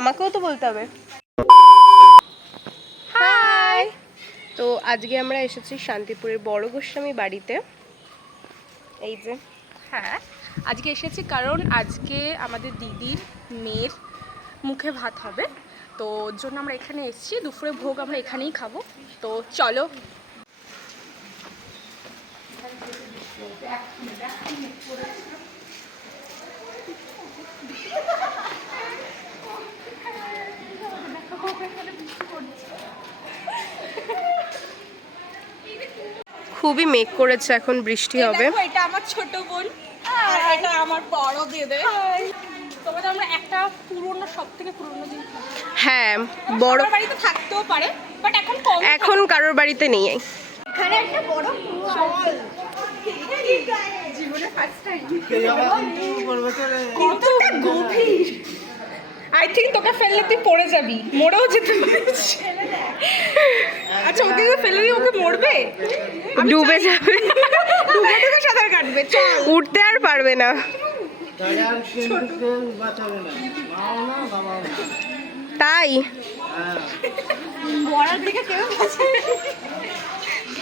আমাকেও তো বলতে হবে। হাই তো আজকে আমরা এসেছি শান্তিপুরের বড় গোস্বামী বাড়িতে। এই যে। হ্যাঁ আজকে এসেছি কারণ আজকে আমাদের দিদির মেয়ের মুখে ভাত হবে। তো ওর জন্য আমরা এখানে এসেছি দুপুরে ভোগ আমরা এখানেই খাব। তো চলো। খুবই মেঘ করেছে এখন বৃষ্টি হবে। এটা আমার ছোট বোন আর এটা আমার বড় দিদি তোমাদের আমরা একটা পুরনো সব থেকে পুরনো জিনিস হ্যাঁ বড় বড় বাড়িতে থাকতেও পারে বাট এখন কম এখন কারোর বাড়িতে নেই। এখানে একটা বড় জীবনে ফার্স্ট টাইম কতটা গভীর। আই থিঙ্ক তোকে ফেললে তুই পড়ে যাবি। মরেও যেতে পারিস। আচ্ছা ওকে ফেলে দিই ওকে মরবে? ডুবে যাবে। ডুবে ডুবে সাঁতার কাটবে উঠতে আর পারবে না। তাই? মরার দিকে কেউ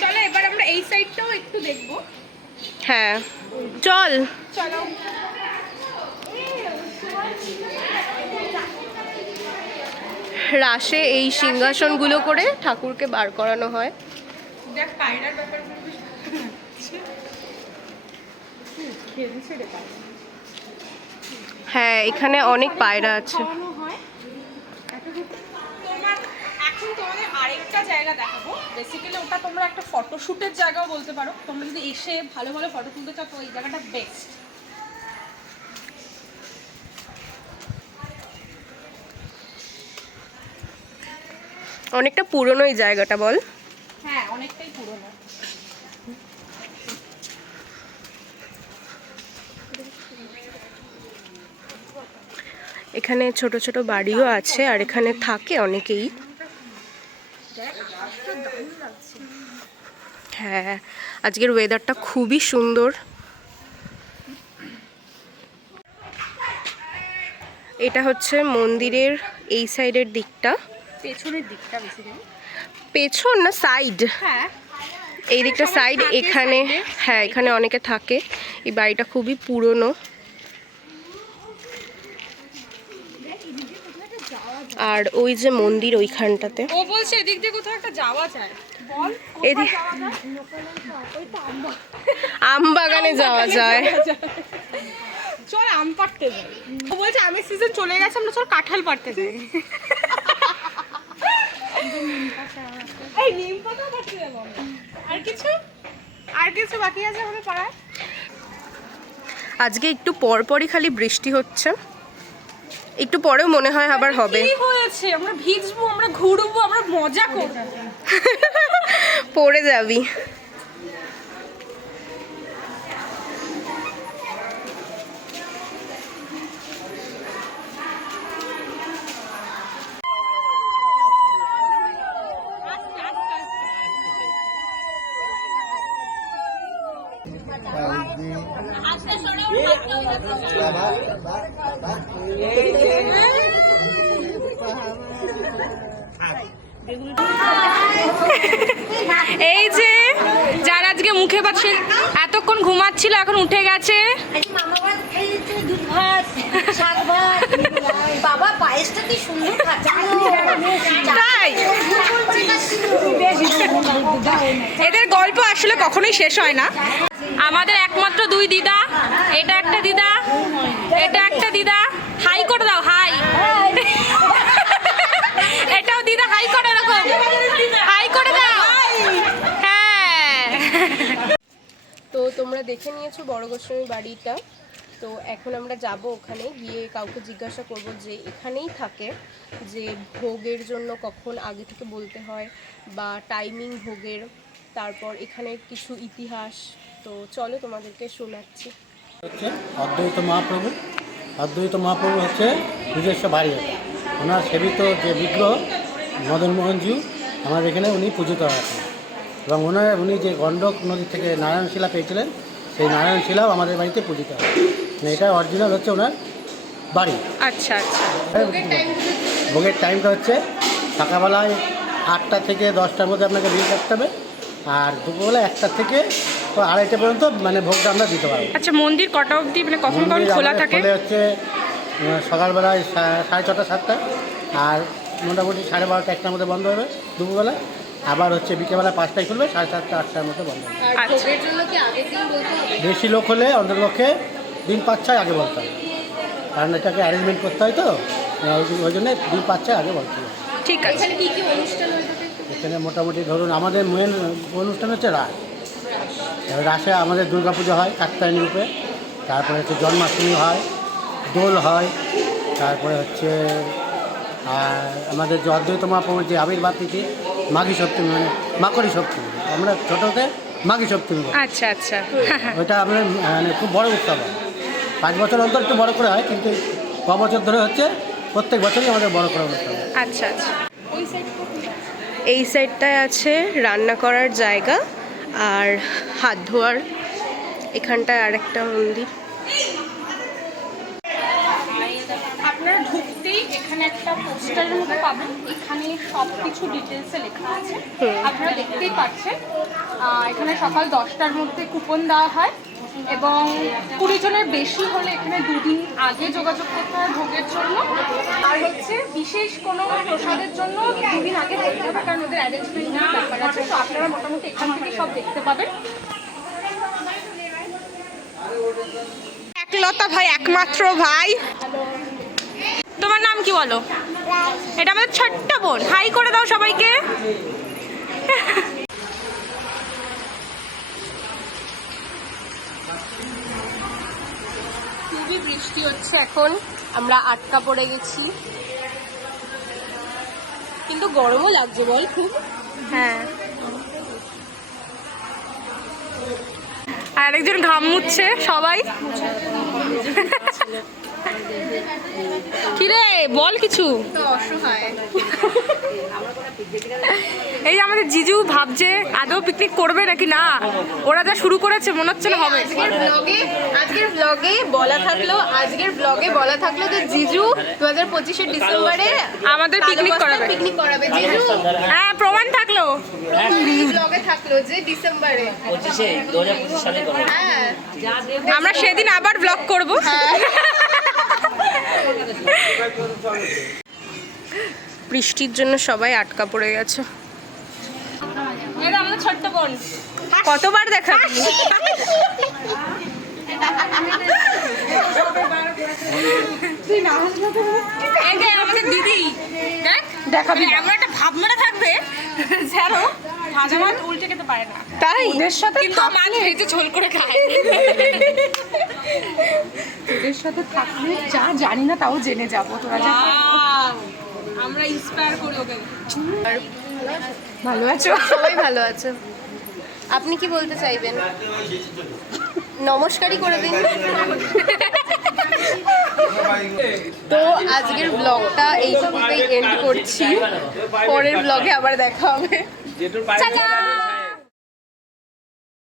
চলো এবার আমরা এই সাইডটাও একটু দেখব। হ্যাঁ। চল। চলো। রাসে এই সিংহাসনগুলো করে ঠাকুরকে বার করানো হয়। দেখ পায়রার ব্যাপারগুলো হ্যাঁ এখানে অনেক পায়রা আছে। এখন তোমাদের আরেকটা জায়গা দেখাবো। বেসিক্যালি ওটা তোমরা একটা ফটোশুটের জায়গাও বলতে পারো। তোমরা যদি এসে ভালো ভালো ফটো তুলতে চাও তো এই জায়গাটা বেস্ট অনেকটা পুরনো এই জায়গাটা বল। হ্যাঁ অনেকটাই পুরনো। এখানে ছোট ছোট বাড়িও আছে আর এখানে থাকে অনেকেই। হ্যাঁ আজকের ওয়েদারটা খুবই সুন্দর। এটা হচ্ছে মন্দিরের এই সাইডের দিকটা। পেছনের দিকটা বেসিক্যালি পেছন না সাইড হ্যাঁ। এই দিকটা সাইড এখানে হ্যাঁ এখানে অনেকে থাকে। এই বাড়িটা খুবই পুরনো। আর ওই যে মন্দির ওইখানটাতে। ও বলছে এদিক দিয়ে কোথাও একটা যাওয়া যায়। আম বাগানে যাওয়া যায়। চল আম পাড়তে যাই। ও বলছে আমের সিজন চলে গেছে আমরা চল কাঁঠাল পাড়তে যাই। এই নিম পাতা পাড়তে যাব আমরা। আর কিছু? আর কিছু বাকি আছে আমাদের পাড়ায়? আজকে একটু পরপরই খালি বৃষ্টি হচ্ছে। একটু পরেও মনে হয় আবার হবে। কি হয়েছে? আমরা ভিজবো আমরা ঘুরবো আমরা মজা করব। পড়ে যাবি। এই যে যার আজকে মুখে পাচ্ছে এতক্ষণ ঘুমাচ্ছিল এখন উঠে গেছে। বাবা পায়েসটা কি সুন্দর তাই? এদের গল্প আসলে কখনোই শেষ হয় না। আমাদের একমাত্র দুই দিদা, এটা একটা দিদা, এটা একটা দিদা, হাই করে দাও, হাই। এটাও দিদা, হাই করে, এরকম। হাই করে দাও। হ্যাঁ। তো তোমরা দেখে নিয়েছো বড় গোস্বামী বাড়িটা। তো এখন আমরা যাব ওখানে, গিয়ে কাউকে জিজ্ঞাসা করব যে এখানেই থাকে, যে ভোগের জন্য কখন আগে থেকে বলতে হয় বা টাইমিং ভোগের, তারপর এখানের কিছু ইতিহাস তো চলো তোমাদেরকে শোনাচ্ছি। হচ্ছে অদ্বৈত মহাপ্রভু। অদ্বৈত মহাপ্রভু হচ্ছে নিজস্ব বাড়ি ওনার সেবিত যে বিগ্রহ মদন মোহনজিউ আমাদের এখানে উনি পূজিত আছেন। এবং ওনার উনি যে গণ্ডক নদী থেকে নারায়ণ শিলা পেয়েছিলেন সেই নারায়ণ শিলাও আমাদের বাড়িতে পূজিত হয় মানে এটা অরিজিনাল হচ্ছে ওনার বাড়ি। আচ্ছা আচ্ছা। ভোগের টাইমটা হচ্ছে সকালবেলায় আটটা থেকে দশটার মধ্যে আপনাকে বিয়ে করতে হবে। আর দুপুরবেলা একটা থেকে তো আড়াইটা পর্যন্ত মানে ভোগটা আমরা দিতে পারব। আচ্ছা মন্দির কটা অবধি? মানে কখন কখন খোলা থাকে? খোলে হচ্ছে সকালবেলায় সা- সাড়ে ছটা সাতটা। আর মোটামুটি সাড়ে বারোটা একটার মধ্যে বন্ধ হবে দুপুরবেলা। আবার হচ্ছে বিকেলবেলা পাঁচটায় খুলবে সাড়ে সাতটা আটটার মধ্যে বন্ধ হবে। আচ্ছা। ভোগের জন্য কি আগের দিন বলতে হবে? বেশি লোক হলে অন্ততপক্ষে দিন পাঁচ ছয় আগে বলতে হবে। কারণ এটাকে অ্যারেঞ্জমেন্ট করতে হয় তো ওই- জন্য দিন পাঁচ ছয় আগে বলতে হবে। ঠিক আছে। এখানে কি কি অনুষ্ঠান এখানে মোটামুটি ধরুন আমাদের মেন অনুষ্ঠান হচ্ছে রাস। রাসে আমাদের দুর্গাপুজো হয় কাত্তায়নী রূপে তারপরে হচ্ছে জন্মাষ্টমী হয় দোল হয় তারপরে হচ্ছে আর আমাদের যে অদ্বৈত মহাপ্রভুর যে আবির্ভাব তিথি মাঘী সপ্তমী মানে মাকড়ি সপ্তমী। আমরা ছোটোতে মাঘী সপ্তমী আচ্ছা আচ্ছা। ওইটা আমাদের মানে খুব বড় উৎসব হয়। পাঁচ বছর অন্তর একটু বড় করে হয় কিন্তু ক বছর ধরে হচ্ছে প্রত্যেক বছরই আমাদের বড় করে অনুষ্ঠান হয়। আচ্ছা আচ্ছা। এই সাইডটায় আছে রান্না করার জায়গা আর হাত ধোয়ার এখানটায় আরেকটা মন্দির। আপনারা ঢুকতেই এখানে একটা পোস্টারের মতো পাবেন। এখানে সব কিছু ডিটেলসে লেখা আছে। আপনারা দেখতেই পাচ্ছেন। এখানে সকাল দশটার মধ্যে কুপন দেওয়া হয়। এবং কুড়ি জনের বেশি হলে এখানে দুদিন আগে যোগাযোগ করতে হয় ভোগের জন্য। আর হচ্ছে বিশেষ কোনো প্রসাদের জন্য দুদিন আগে দেখতে হবে কারণ ওদের অ্যারেঞ্জমেন্ট ব্যাপার আছে। তো আপনারা মোটামুটি এখান থেকে সব দেখতে পাবেন। একলতা ভাই একমাত্র ভাই। তোমার নাম কি বলো? এটা আমাদের ছোট্ট বোন। হাই করে দাও সবাইকে খুবই বৃষ্টি হচ্ছে এখন। আমরা আটকা পড়ে গেছি। কিন্তু গরমও লাগছে বল খুব। হ্যাঁ। আরেকজন ঘাম মুচ্ছে, সবাই। কিরে বল কিছু। এই যে আমাদের জিজু ভাবছে আদৌ পিকনিক করবে নাকি না? ওরা যা শুরু করেছে মনে হচ্ছে না হবে। আজকের ব্লগে আজকের ব্লগে বলা থাকল আজকের ব্লগে বলা থাকল যে জিজু দু হাজার পঁচিশে ডিসেম্বরে আমাদের পিকনিক করাবে। পিকনিক করাবে। জিজু? হ্যাঁ প্রমাণ থাকল। ব্লগে থাকল যে ডিসেম্বরে। পঁচিশে দু হাজার পঁচিশ সালে করো হ্যাঁ। আমরা সেদিন আবার ব্লগ করব। বৃষ্টির জন্য সবাই আটকা পড়ে গেছে। কতবার আমাদের দিদি দেখ দেখাবি এমন একটা ভাবনাটা থাকবে যেন ভাজা মাছ উল্টে খেতে পারে না। তাই? ওদের সাথে কিন্তু মাছ ভেজে ঝোল করে খায়। তোদের সাথে থাকলে যা জানি না তাও জেনে যাব তোরা যা আমরা ইন্সপায়ার করি ওকে ভালো আছো? সবাই ভালো আছে। আপনি কি বলতে চাইবেন? নমস্কারই করে দিন। তো আজকের ব্লগটা এইটুকুতেই এন্ড করছি। পরের ব্লগে আবার দেখা হবে। 大家